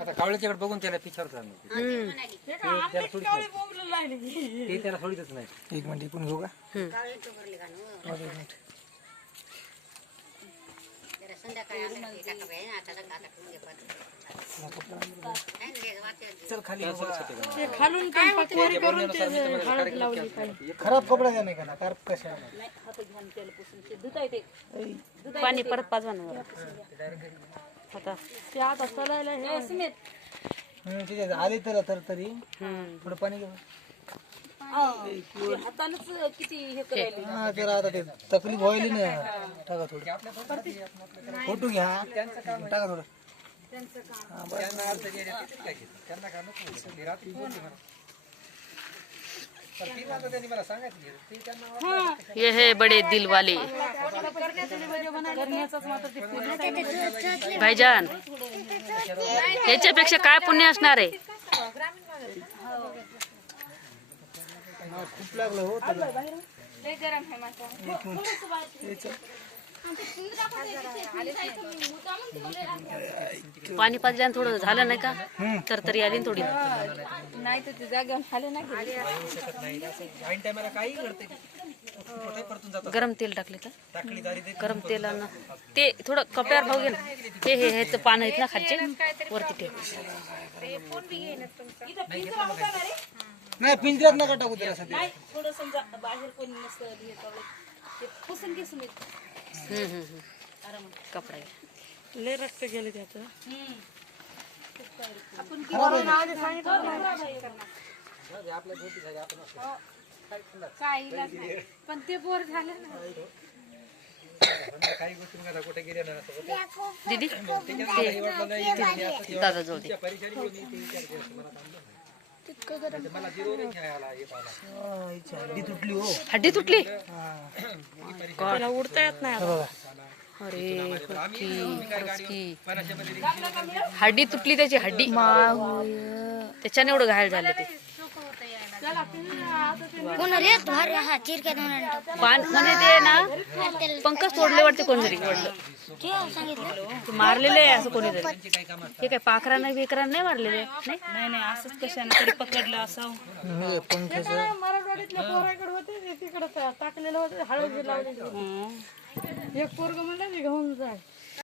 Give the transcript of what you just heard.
आता कावळ्याच्याकडे बघून त्याला पिछावत ते त्याला सोडितच नाही. एक मिनिट इकडून घेऊ का? चल खाली खालून खराब कपडा द्या नाही का कार कशा पाणी परत पाजवा ना आता ते आता चलायला हे स्मित ठीक आले तर तरी थोडं पाणी घेऊ. हातानच किती हे करायला हा जरा आता ते तकलीफ व्हायली ना. टाका थोडं फोटो घ्या टाका थोडं. ये है बड़े दिल वाले भाईजान. याच्यापेक्षा काय पुण्य असणार आहे. खूप लागलं हो पाणी पाजल्यानं थोडं झालं नाही का तर तरी आली थोडी नाही तर जागेवर आले नाही. गरम तेल टाकले का गरम तेलानं ते थोडं कप्यावर भाऊ घे ना. ते हे ह्याचं पान आहेत ना खालचे वरती ठेव. नाही पिंजऱ्यात नका टाकू त्याला सध्या. थोडं समजा बाहेर कोणी नसतं ते पुसून घे सुमित. कपडा लय रक्त गेले त्याचं. आपण काय पण ते बोर झालं ना. दीदी दादा जाऊ दे. हड्डी तुटली हो. हड्डी तुटली त्याला उडता येत नाही. अरे हड्डी तुटली त्याची हड्डी त्याच्याने एवढं घायल झाले ते. पान म्हणजे ते ना पंकज तोडले वाटते कोणतरी मारलेले आहे असं कोणीतरी. हे काय पाखरा नाही बेकरा नाही मारलेले नाही नाही असंच कशाने तरी पकडलं असं. मराठवाड्यातल्या पोराकडे होते तिकडे टाकलेलं होतं हळद लावलेली. एक पोरग म्हणलं घेऊन जाय.